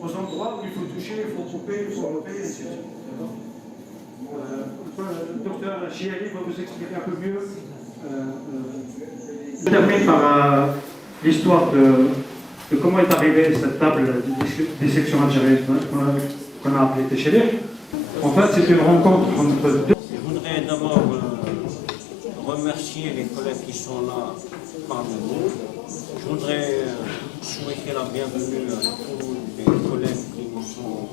aux endroits où il faut toucher, il faut couper, il faut enlever, et ainsi de suite. Le docteur Chiali va vous expliquer un peu mieux. Je termine par l'histoire de comment est arrivée cette table de dissection algérienne qu'on a appelée Téchélir. En fait, c'est une rencontre entre deux. Je voudrais d'abord remercier les collègues qui sont là parmi nous. Je voudrais souhaiter la bienvenue à tous les collègues qui nous sont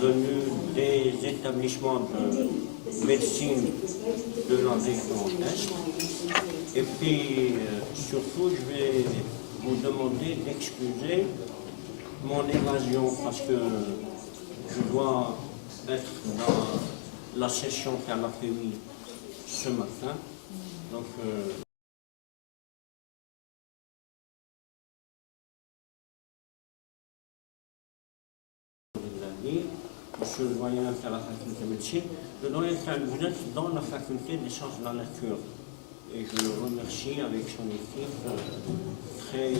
venus des établissements de médecine de la région Est. Et puis, surtout, je vais vous demander d'excuser mon évasion parce que je dois être dans la session qu'elle a prévue ce matin. Donc, Monsieur le doyen à la faculté de médecine, le doyen, vous êtes dans la faculté des sciences de la nature. Et je le remercie avec son équipe très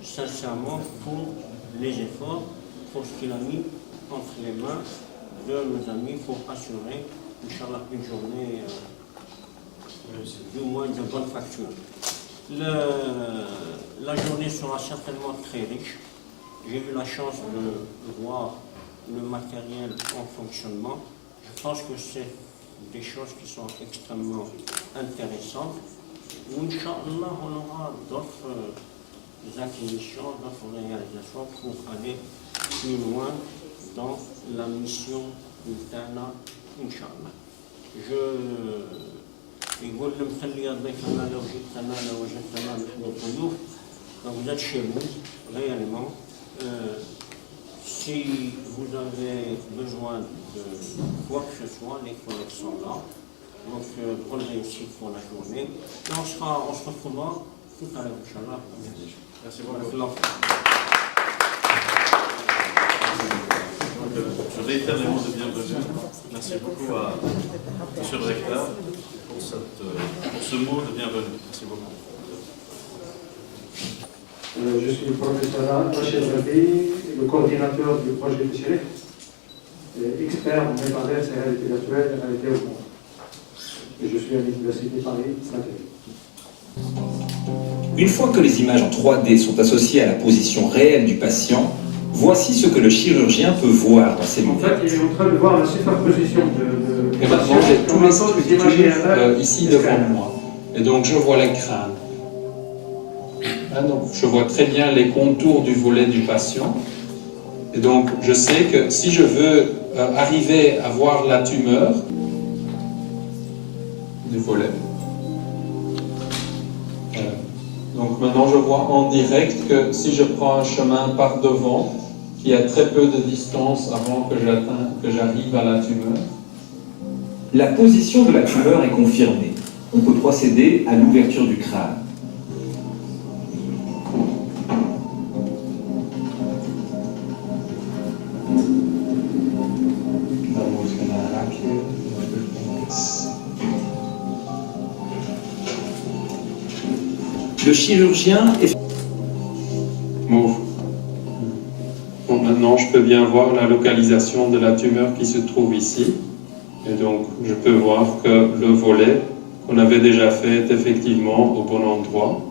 sincèrement pour les efforts, pour ce qu'il a mis entre les mains de nos amis pour assurer, Inch'Allah, une journée du moins de bonne facture. La journée sera certainement très riche. J'ai eu la chance de voir le matériel en fonctionnement. Je pense que c'est des choses qui sont extrêmement intéressantes. Inch'Allah, on aura d'autres acquisitions, d'autres réalisations pour aller plus loin dans la mission Ultana, Inch'Allah. يقول المخلي ضيفنا لو جئتنا لو وجدتنا نحن الضيوف. Donc vous êtes chez vous, réellement. Si vous avez besoin de quoi que ce soit, les collègues sont là. Donc, bonne réussite pour la journée. Et on se retrouvera tout à l'heure, Inch'Allah. Merci beaucoup. Je réitère les mots de bienvenue. Merci beaucoup à M. le recteur pour ce mot de bienvenue. Merci beaucoup. Je suis le professeur Rachid Rabi, le coordinateur du projet Téchélir, expert en métaverse et réalité virtuelle et réalité augmentée. Et je suis à l'Université Paris Saint-Étienne. Une fois que les images en 3D sont associées à la position réelle du patient, voici ce que le chirurgien peut voir dans ces lunettes. En fait, il est en train de voir la superposition de et maintenant, j'ai tous les dispositifs ici devant moi. Et donc, je vois les crânes. Donc, je vois très bien les contours du volet du patient. Et donc, je sais que si je veux arriver à voir la tumeur du volet, donc maintenant je vois en direct que si je prends un chemin par devant, qu'il y a très peu de distance avant que j'arrive à la tumeur. La position de la tumeur est confirmée. On peut procéder à l'ouverture du crâne. Le chirurgien est... Move. Bon, maintenant, je peux bien voir la localisation de la tumeur qui se trouve ici. Et donc, je peux voir que le volet qu'on avait déjà fait est effectivement au bon endroit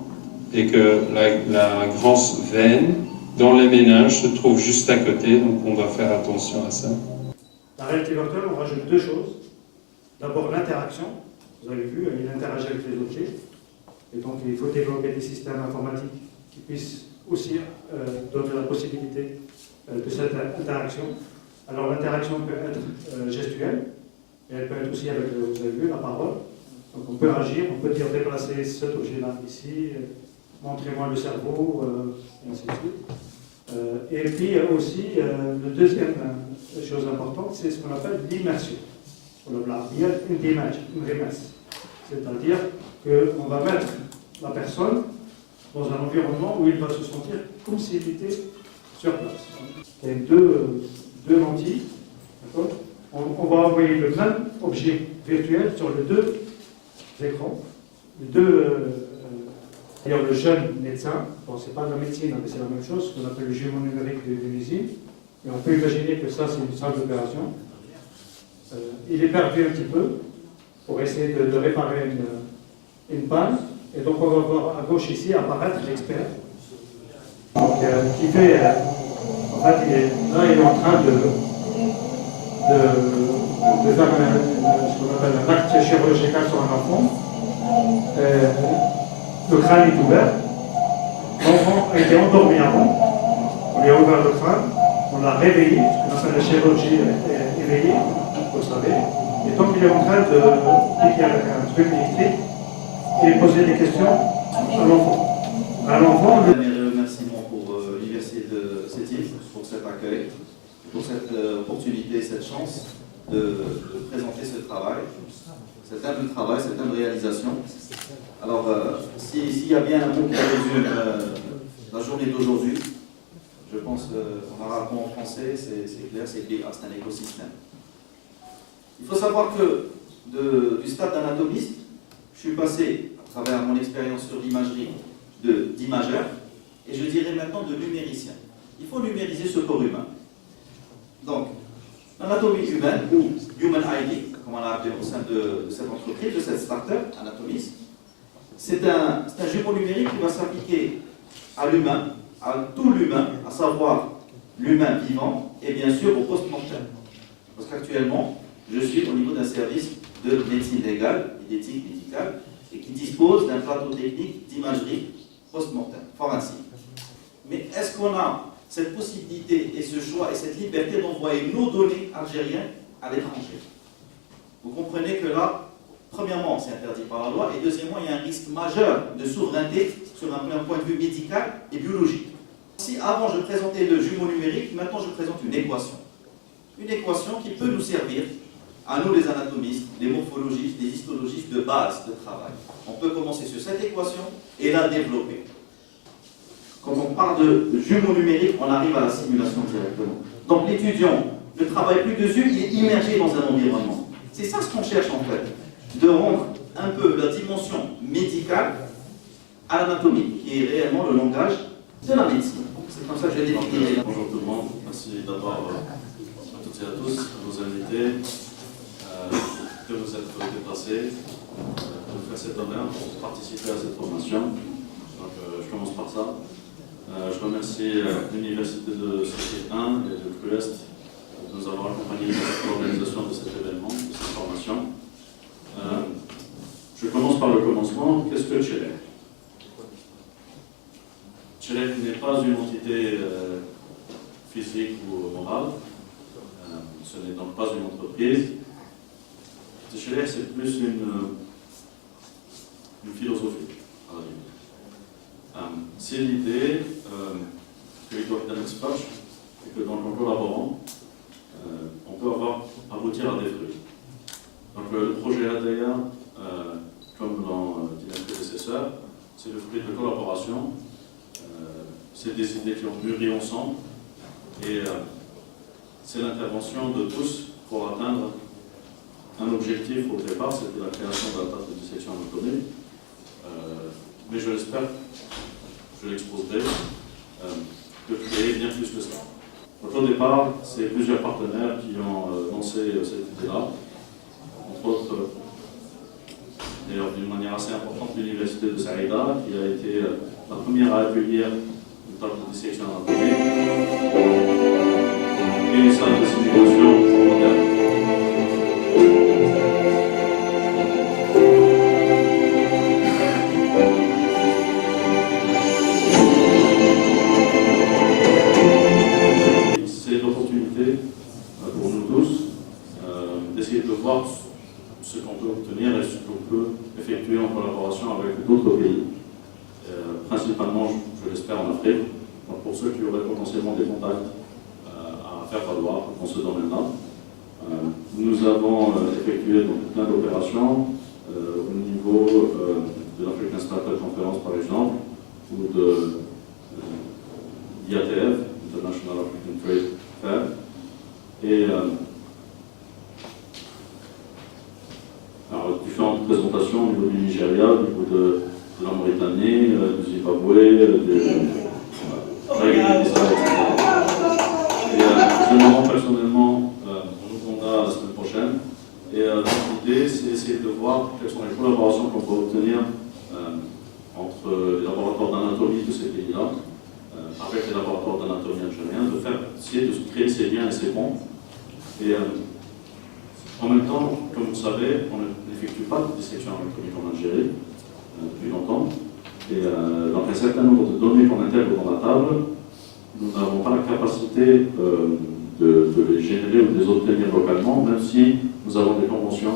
et que la grosse veine dans les méninges se trouve juste à côté, donc on va faire attention à ça. La réalité virtuelle, on rajoute deux choses. D'abord, l'interaction. Vous avez vu, il interagit avec les objets. Et donc, il faut développer des systèmes informatiques qui puissent aussi donner la possibilité de cette interaction. Alors, l'interaction peut être gestuelle, et elle peut être aussi avec, vous avez vu, la parole. Donc, on peut agir, on peut dire déplacer cet objet-là ici, montrez-moi le cerveau, et ainsi de suite. Et puis aussi, la deuxième chose importante, c'est ce qu'on appelle l'immersion. On appelle une image, une remesse. C'est-à-dire qu'on va mettre la personne dans un environnement où il va se sentir comme s'il était sur place. Il y a deux lentilles, on va envoyer le même objet virtuel sur les deux écrans, les deux D'ailleurs, le jeune médecin, bon, c'est pas de la médecine, mais c'est la même chose, ce qu'on appelle le jumeau numérique d'une usine. Et on peut imaginer que ça, c'est une salle d'opération. Il est perdu un petit peu pour essayer de réparer une panne. Et donc, on va voir à gauche ici apparaître l'expert. Donc, qui fait, en fait, il est en train de faire ce qu'on appelle un acte chirurgical sur un enfant. Le crâne est ouvert. L'enfant a été endormi avant. On lui a ouvert le crâne. On l'a réveillé, ce qu'on appelle la chirurgie éveillée, vous savez. Et donc il est en train de piquer avec un truc électrique et poser des questions à l'enfant. Mes remerciements pour l'Université de Sétif, pour cet accueil, pour cette opportunité, cette chance de présenter ce travail, cet humble travail, cette humble réalisation. Alors, s'il y a bien un mot qui résume la journée d'aujourd'hui, je pense en arabe ou en français, c'est clair, c'est BA, c'est un écosystème. Il faut savoir que du stade d'anatomiste, je suis passé, à travers mon expérience sur l'imagerie, d'imageur, et je dirais maintenant de numéricien. Il faut numériser ce corps humain. Donc, l'anatomie humaine, ou Human ID, comme on l'a appelé au sein de cette entreprise, de cette start-up, anatomiste, c'est un jumeau numérique qui va s'appliquer à l'humain, à tout l'humain, à savoir l'humain vivant, et bien sûr au post-mortem. Parce qu'actuellement, je suis au niveau d'un service de médecine légale et d'éthique médicale, et qui dispose d'un plateau technique d'imagerie post-mortem, forensique. Mais est-ce qu'on a cette possibilité et ce choix et cette liberté d'envoyer nos données algériennes à l'étranger? Vous comprenez que là, premièrement, c'est interdit par la loi, et deuxièmement, il y a un risque majeur de souveraineté sur un point de vue médical et biologique. Si avant je présentais le jumeau numérique, maintenant je présente une équation. Une équation qui peut nous servir, à nous les anatomistes, les morphologistes, les histologistes de base de travail. On peut commencer sur cette équation et la développer. Quand on parle de jumeau numérique, on arrive à la simulation directement. Donc l'étudiant ne travaille plus dessus, il est immergé dans un environnement. C'est ça ce qu'on cherche en fait, de rendre un peu la dimension médicale à l'anatomie, qui est réellement le langage de la médecine. C'est comme ça que je vais définir. Bonjour tout le monde, merci d'abord à toutes et à tous, à nos invités, de vous être déplacés, de nous faire cet honneur de participer à cette formation. Donc, je commence par ça. Je remercie l'Université de Sétif 1 et de CRUEST de nous avoir accompagnés dans l'organisation de cet événement, de cette formation. Je commence par le commencement. Qu'est-ce que Tchelek? Tchelek n'est pas une entité physique ou morale. Ce n'est donc pas une entreprise. Tchelek, c'est plus une philosophie, à la limite. C'est l'idée que les Dr. Splash et que donc en collaborant, on peut aboutir à des fruits. Donc le projet ADEA, comme dans divers prédécesseurs, c'est le fruit de collaboration. C'est des idées qui ont mûri ensemble et c'est l'intervention de tous pour atteindre un objectif au départ, c'était la création de la table de dissection anatomique. Mais je l'espère, je l'exposerai, de créer bien plus que ça. Donc au départ, c'est plusieurs partenaires qui ont lancé cette idée-là. Entre autres, d'ailleurs d'une manière assez importante, l'Université de Saïda, qui a été la première à accueillir une table de dissection anatomique et une salle de simulation moderne. C'est l'opportunité pour nous tous d'essayer de voir ce qu'on peut obtenir et ce qu'on peut effectuer en collaboration avec d'autres pays, principalement, je l'espère, en Afrique. Donc pour ceux qui auraient potentiellement des contacts à faire valoir dans ce domaine-là. Nous avons effectué donc, plein d'opérations au niveau de l'African Startup Conference par exemple, ou de l'IATF, International African Trade Fair, et alors, différentes présentations au niveau du Nigeria, au niveau de la Mauritanie, du Zimbabwe, etc. Et je me rends personnellement au Ouganda la semaine prochaine. Et l'idée, c'est essayer de voir quelles sont les collaborations qu'on peut obtenir entre les laboratoires d'anatomie de ces pays-là, avec les laboratoires d'anatomie algériens, essayer de créer ces liens et ces ponts. Et en même temps, comme vous savez, on n'effectue pas de dissection anatomique en Algérie depuis longtemps. Et donc un certain nombre de données qu'on intègre dans la table, nous n'avons pas la capacité de les générer ou de les obtenir localement, même si nous avons des conventions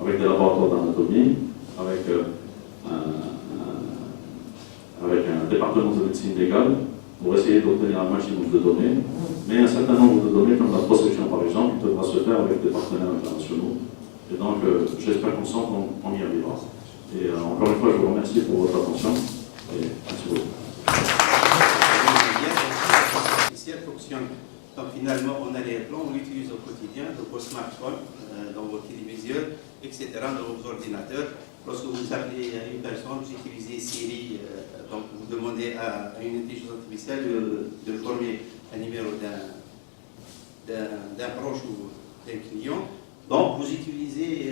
avec des laboratoires d'anatomie, avec un département de médecine légale, pour essayer d'obtenir un maximum de données. Mais un certain nombre de données, comme la prospection par exemple, devra se faire avec des partenaires internationaux. Et donc, j'espère qu'ensemble, on y arrivera. Et encore une fois, je vous remercie pour votre attention. Et merci beaucoup. Donc finalement, on a les plans, on l'utilise au quotidien, dans vos smartphones, dans vos téléviseurs, etc., dans vos ordinateurs. Lorsque vous appelez une personne, vous utilisez Siri, donc vous demandez à une intelligence artificielle de former un numéro d'un proche ou d'un client. Donc vous utilisez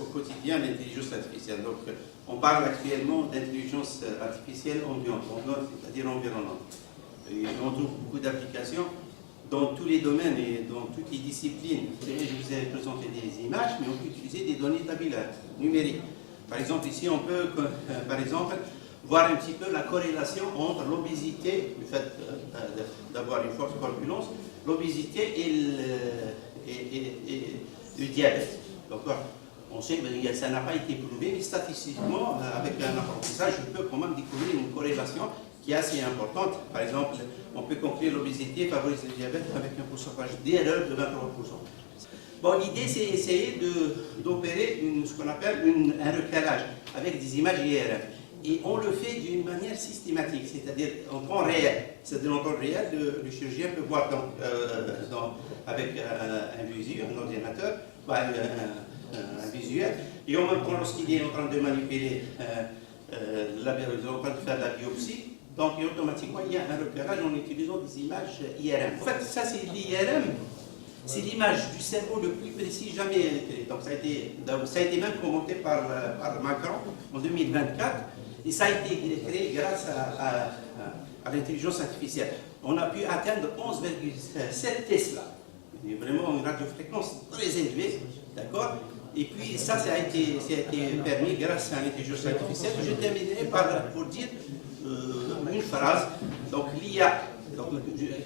au quotidien l'intelligence artificielle. Donc on parle actuellement d'intelligence artificielle ambiante, c'est-à-dire environnante. Et on trouve beaucoup d'applications dans tous les domaines et dans toutes les disciplines. Je vous ai présenté des images, mais on peut utiliser des données tabulaires, numériques. Par exemple, ici, on peut, par exemple, voir un petit peu la corrélation entre l'obésité, le fait d'avoir une forte corpulence, l'obésité et le diabète. Donc, on sait que ça n'a pas été prouvé, mais statistiquement, avec un apprentissage, je peux quand même découvrir une corrélation qui est assez importante. Par exemple, on peut conclure l'obésité favorise le diabète avec un pourcentage d'erreur de 23%. Bon, l'idée, c'est essayer d'opérer ce qu'on appelle un recalage avec des images IRM. Et on le fait d'une manière systématique, c'est-à-dire en temps réel. C'est-à-dire en temps réel, le chirurgien peut voir avec un visuel, un ordinateur, un visuel, et en même temps, lorsqu'il est en train de manipuler, en train de faire la biopsie, donc automatiquement, il y a un repérage en utilisant des images IRM. En fait, ça, c'est l'IRM. C'est l'image du cerveau le plus précis jamais créé. Donc, ça a été même commenté par Macron en 2024. Et ça a été créé grâce à l'intelligence artificielle. On a pu atteindre 11,7 Tesla. C'est vraiment une radiofréquence très élevée. D'accord? Et puis, ça a été permis grâce à l'intelligence artificielle. Je terminerai pour dire une phrase. Donc, l'IA,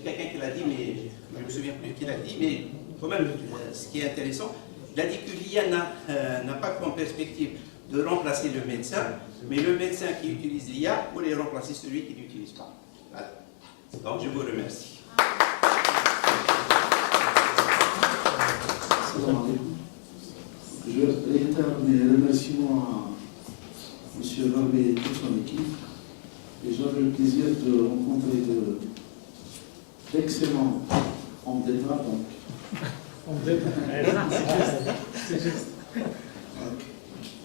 quelqu'un qui l'a dit, mais je ne me souviens plus qui l'a dit, mais quand même, ce qui est intéressant, il a dit que l'IA n'a pas comme perspective de remplacer le médecin, mais le médecin qui utilise l'IA pour les remplacer celui qui ne l'utilise pas. Voilà. Donc, je vous remercie. Je réitère mes remerciements à M. Barbé et toute son équipe. Et j'avais le plaisir de rencontrer d'excellents hommes d'État.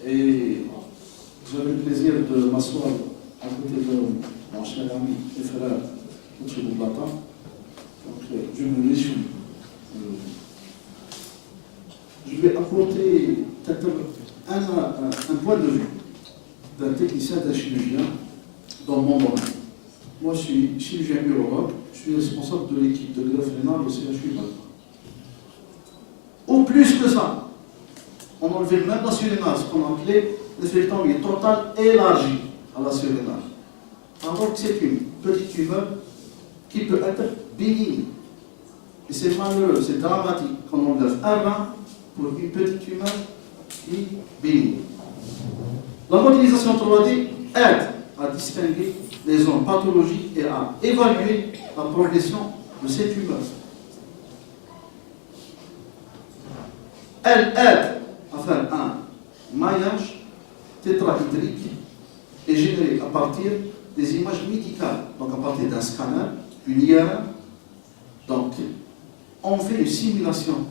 Et j'avais le plaisir de m'asseoir à côté de mon cher ami et frère, M. Boublata. Donc, je me réjouis. Je vais apporter peut-être un point de vue d'un technicien, d'un chirurgien dans mon domaine. Moi, je suis chirurgien urologue, je suis responsable de l'équipe de greffe rénale au CHU Malta. Ou plus que ça, on enlevait même la surrénale, ce qu'on appelait l'effectomie totale élargie à la surrénale. Alors que c'est une petite tumeur qui peut être bénigne. Et c'est malheureux, c'est dramatique qu'on enlève un rein pour une petite tumeur qui est bénigne. La modélisation 3D aide à distinguer les zones pathologiques et à évaluer la progression de ces tumeurs. Elle aide à faire un maillage tétrahydrique et généré à partir des images médicales, donc à partir d'un scanner, une IRM. Donc, on fait une simulation.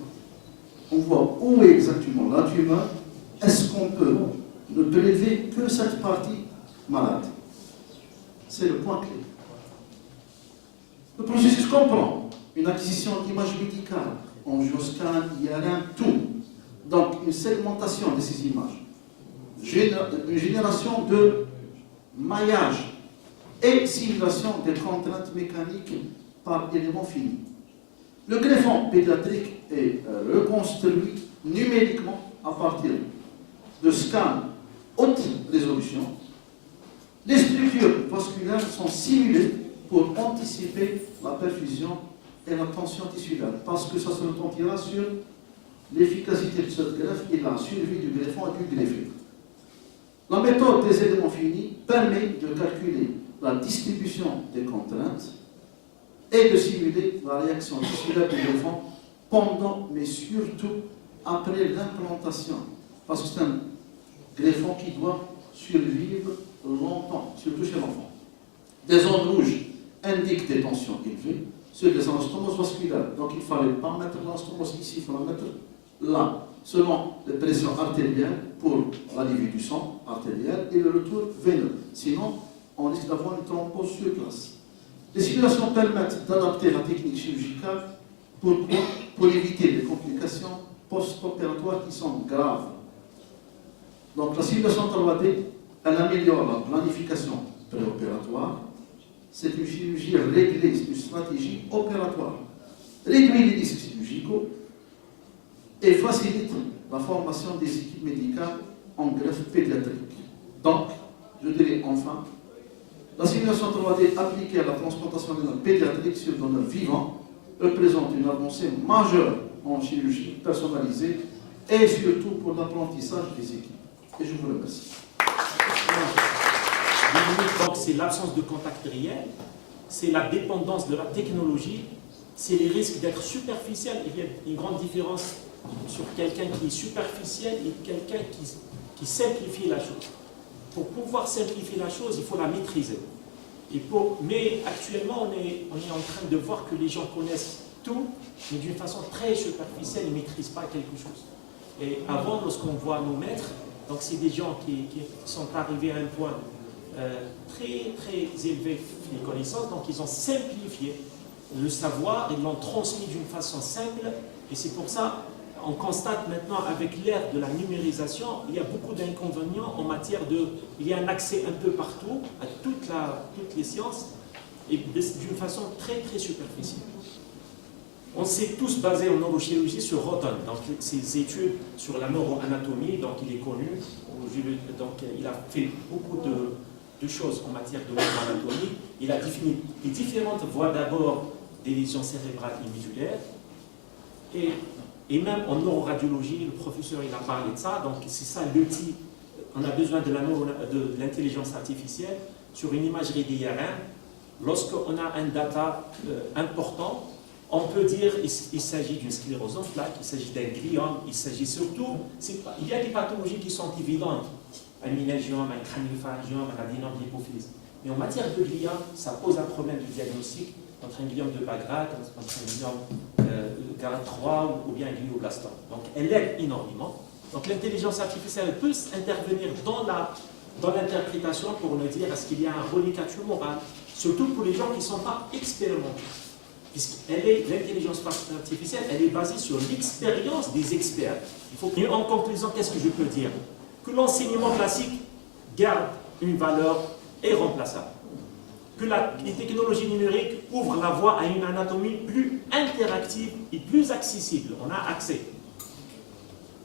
On voit où est exactement la tumeur. Est-ce qu'on peut ne prélever que cette partie malade. C'est le point clé. Le processus comprend une acquisition d'images médicales, angioscan, IRM, tout. Donc une segmentation de ces images, une génération de maillage et simulation des contraintes mécaniques par éléments finis. Le greffon pédiatrique est reconstruit numériquement à partir de scans haute résolution. Les structures vasculaires sont simulées pour anticiper la perfusion et la tension tissulaire, parce que ça se retentira sur l'efficacité de cette greffe et la survie du greffon et du greffé. La méthode des éléments finis permet de calculer la distribution des contraintes et de simuler la réaction tissulaire du greffon pendant, mais surtout après l'implantation, parce que c'est un greffon qui doit survivre longtemps, surtout chez l'enfant. Des zones rouges indiquent des tensions élevées sur des anastomoses vasculaires. Donc il ne fallait pas mettre l'anastomose ici, il faut la mettre là, selon les pressions artérielles pour l'arrivée du sang artériel et le retour veineux. Sinon, on risque d'avoir une thrombose sur place. Les simulations permettent d'adapter la technique chirurgicale pour éviter les complications post-opératoires qui sont graves. Donc la simulation 3D, elle améliore la planification préopératoire. C'est une chirurgie réglée, c'est une stratégie opératoire. Réduit les risques chirurgicaux et facilite la formation des équipes médicales en greffe pédiatrique. Donc, je dirais enfin, la simulation 3D appliquée à la transplantation rénale pédiatrique sur donneur vivant représente une avancée majeure en chirurgie personnalisée et surtout pour l'apprentissage des équipes. Et je vous remercie. Donc c'est l'absence de contact réel, c'est la dépendance de la technologie, c'est les risques d'être superficiel. Il y a une grande différence sur quelqu'un qui est superficiel et quelqu'un qui simplifie la chose. Pour pouvoir simplifier la chose, il faut la maîtriser. Mais actuellement, on est en train de voir que les gens connaissent tout, mais d'une façon très superficielle, ils ne maîtrisent pas quelque chose. Et avant, lorsqu'on voit nos maîtres, donc c'est des gens qui sont arrivés à un point très très élevé des connaissances, donc ils ont simplifié le savoir, ils l'ont transmis d'une façon simple, et c'est pour ça on constate maintenant avec l'ère de la numérisation, il y a beaucoup d'inconvénients en matière de... Il y a un accès un peu partout à toutes les sciences, et d'une façon très très superficielle. On s'est tous basés en neurochirurgie sur Rotten, donc ses études sur la neuroanatomie, donc il est connu, donc il a fait beaucoup de choses en matière de neuroanatomie. Il a défini les différentes voies d'abord des lésions cérébrales et médulaires, et même en neuroradiologie, le professeur il a parlé de ça, donc c'est ça l'outil. On a besoin de l'intelligence artificielle sur une imagerie d'IRM. Lorsqu'on a un data important, on peut dire qu'il s'agit d'une sclérose en plaques, il s'agit d'un gliome, il s'agit surtout... Il y a des pathologies qui sont évidentes, un méningiome, un crânopharyngiome, un adénome de l'hypophyse. Mais en matière de gliome, ça pose un problème de diagnostic entre un gliome de bas grade, entre un gliome grade 3 ou bien un glioblastome. Donc elle aide énormément. Donc l'intelligence artificielle peut intervenir dans l'interprétation pour nous dire est-ce qu'il y a un reliquat moral, surtout pour les gens qui ne sont pas expérimentés. L'intelligence artificielle, elle est basée sur l'expérience des experts. En conclusion, qu'est-ce que je peux dire? Que l'enseignement classique garde une valeur irremplaçable. Que les technologies numériques ouvrent la voie à une anatomie plus interactive et plus accessible. On a accès.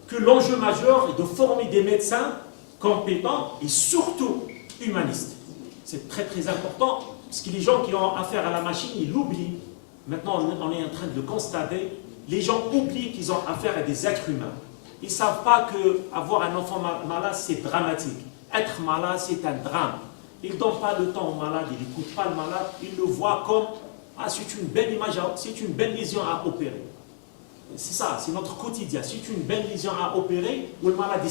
Que l'enjeu majeur est de former des médecins compétents et surtout humanistes. C'est très très important, parce que les gens qui ont affaire à la machine, ils l'oublient. Maintenant, on est en train de constater, les gens oublient qu'ils ont affaire à des êtres humains. Ils ne savent pas qu'avoir un enfant malade, c'est dramatique. Être malade, c'est un drame. Ils ne donnent pas le temps au malade, ils n'écoutent pas le malade, ils le voient comme « Ah, c'est une belle image, c'est une belle lésion à opérer ». C'est ça, c'est notre quotidien. C'est une belle lésion à opérer, où le malade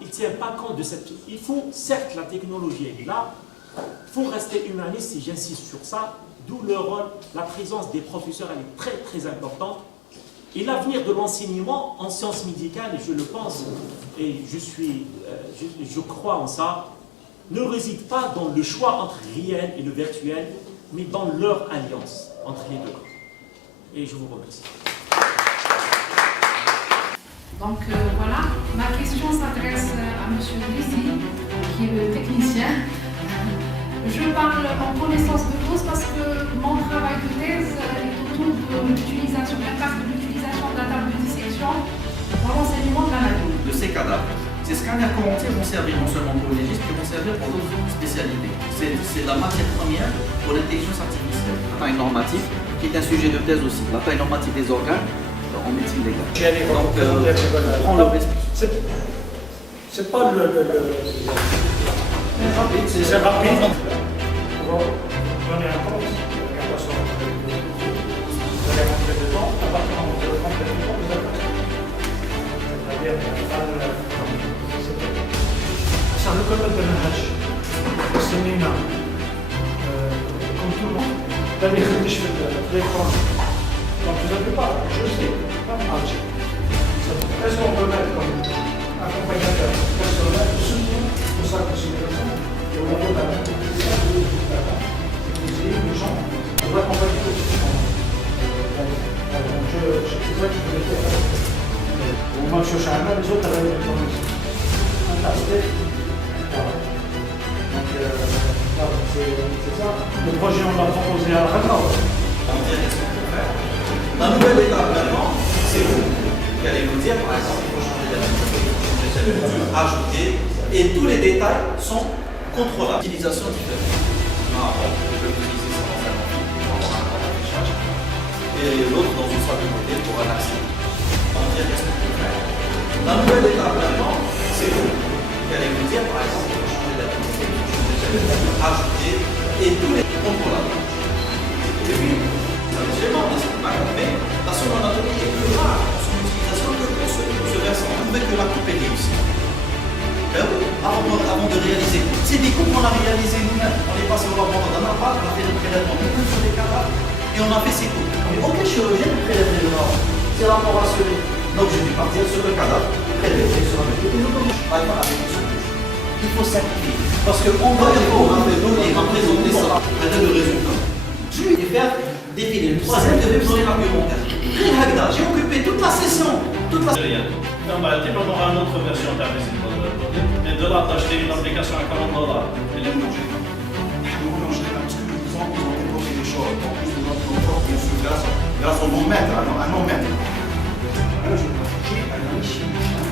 il ne tient pas compte de cette... Il faut, certes, la technologie est là, il faut rester humaniste, et j'insiste sur ça, d'où le rôle, la présence des professeurs, elle est très très importante. Et l'avenir de l'enseignement en sciences médicales, je le pense, et je crois en ça, ne réside pas dans le choix entre réel et le virtuel, mais dans leur alliance entre les deux. Et je vous remercie. Donc voilà, ma question s'adresse à M. Drissi, qui est le technicien. Je parle en connaissance de cause parce que mon travail de thèse est autour de l'utilisation, l'impact de l'utilisation de la table de dissection dans l'enseignement de l'anatomie. De ces cadavres. Ces scanners commentés vont servir non seulement pour les légistes, mais vont servir pour d'autres spécialités. C'est la matière première pour l'intelligence artificielle. La taille normative, qui est un sujet de thèse aussi. La taille normative des organes en médecine légale. Donc, on prend le risque. C'est pas le rapide, c'est rapide. On va donner un compte, vous allez rentrer dedans, à partir du moment où vous rentrez dedans, vous allez c'est-à-dire, ça le code de l'âge, c'est Nina, comme tout le monde, dans les riches de l'écran. Donc vous n'avez pas, je sais, pas marche. Est-ce qu'on peut mettre comme accompagnateur personnel de soutien de sa considération et au niveau de la compétition de les gens pour accompagner le soutien. Donc c'est ça que je voulais faire. Au moins sur Chana, les autres avaient un tastet. Voilà. Donc voilà, c'est ça. Le projet on l'a proposé à la Rana. La nouvelle étape maintenant, c'est vous qui allez nous dire, par exemple, il faut changer d'habitude, ajouter, et tous les détails sont contrôlables. Utilisation différente. Je vais vous utiliser ça dans un amphi pour avoir un temps d'affichage, et l'autre dans une salle de côté pour un accès. On va dire qu'est-ce qu'on peut faire. La nouvelle étape maintenant, c'est vous qui allez nous dire, par exemple, il faut changer d'habitude, ajouter, et tous les contrôlables. Et puis, mais la seconde anatomie est plus rare dans son utilisation que pour ce versant. On trouvait que la coupe est réussie. Ben oui, avant de réaliser. C'est des coupes qu'on a réalisées nous-mêmes. On est passé au laboratoire d'un appart, on a fait des prélèvements nous-mêmes sur des cadavres et on a fait ces coupes. Mais aucun chirurgien ne prélève les normes. C'est laboratoire. Donc je vais partir sur le cadavre, prélever sur un méthode. Il faut simplifier. Parce qu'on va donner à présenter ça à de résultats. Je vais faire défiler le troisième de donner l'argumentaire. J'ai occupé toute la session. Non, bah, tu peux avoir une autre version de la visite. Et de là, t'acheter une application à $40 et les manger. Parce que nous disons qu'ils ont développé des choses, en plus de notre confort, bien sûr, grâce au non-maître, à non-maître. Alors, je vais toucher à un chirurgien.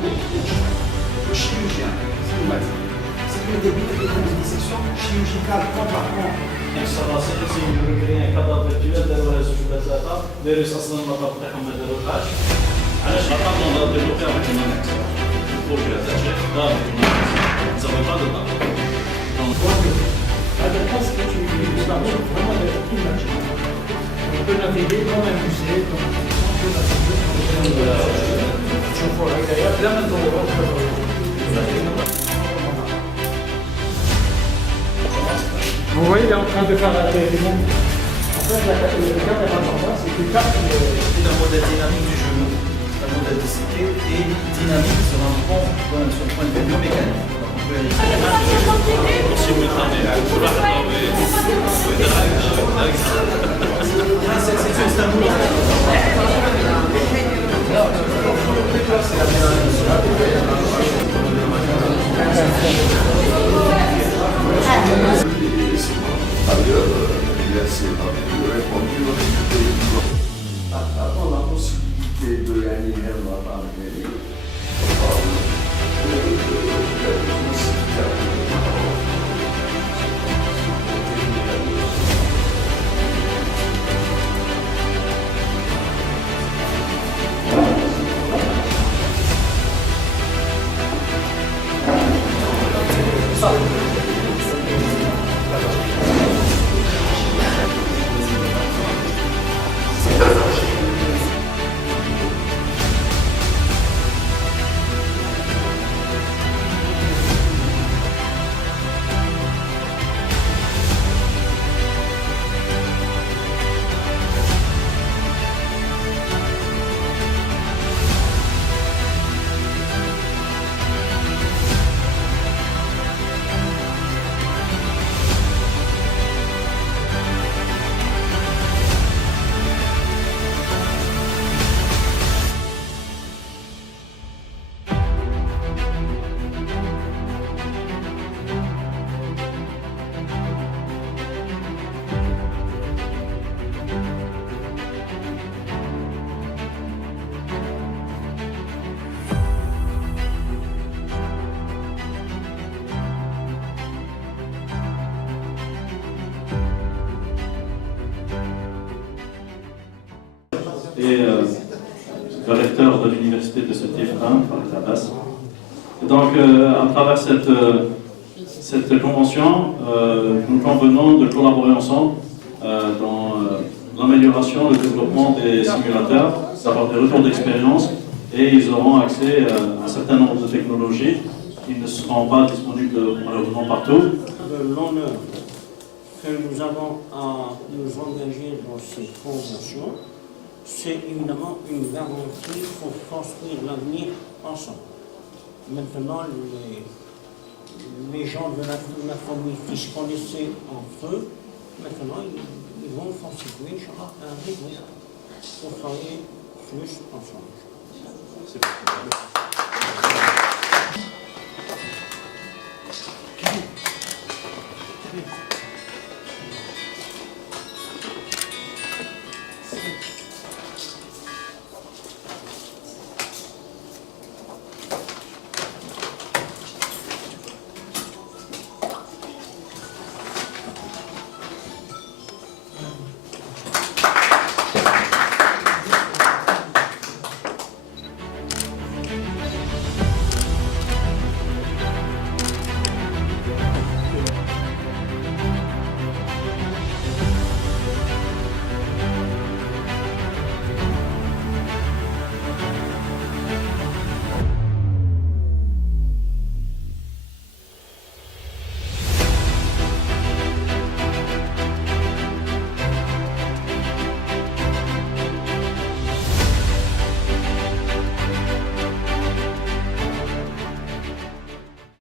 Le chirurgien, c'est le maître. C'est le début de la dissection chirurgicale contre la contre. Instalação de um cadastro virtual deve resultar verificação da própria câmera de rolagem. A gente está falando de bloquear aqui na Nexa. Porque a gente dá ça ne va pas de là. Donc, la dépense que tu utilises là, vraiment d'être imaginaire. On peut naviguer dans un musée, dans un centre de navigation, je vois d'ailleurs plein d'endroits. Vous voyez, il est en train de faire des mondes. En fait, le caméra en c'est une carte. C'est un modèle dynamique du genou, un modèle disséqué et dynamique sur un point de vue biomécanique. C'est un boulot. Avant la possibilité de gagner la pandémie, on parle de et le recteur de l'université de Sétif 1, Farid Abbas. Et donc, à travers cette convention, nous convenons de collaborer ensemble dans l'amélioration, le développement des simulateurs, d'avoir des retours d'expérience, et ils auront accès à un certain nombre de technologies qui ne seront pas disponibles malheureusement partout. L'honneur que nous avons à nous engager dans ces conventions, c'est évidemment une garantie pour construire l'avenir ensemble. Maintenant, les gens de la famille qui se connaissaient entre eux, maintenant, ils vont constituer un réseau pour travailler plus ensemble. C'est bon.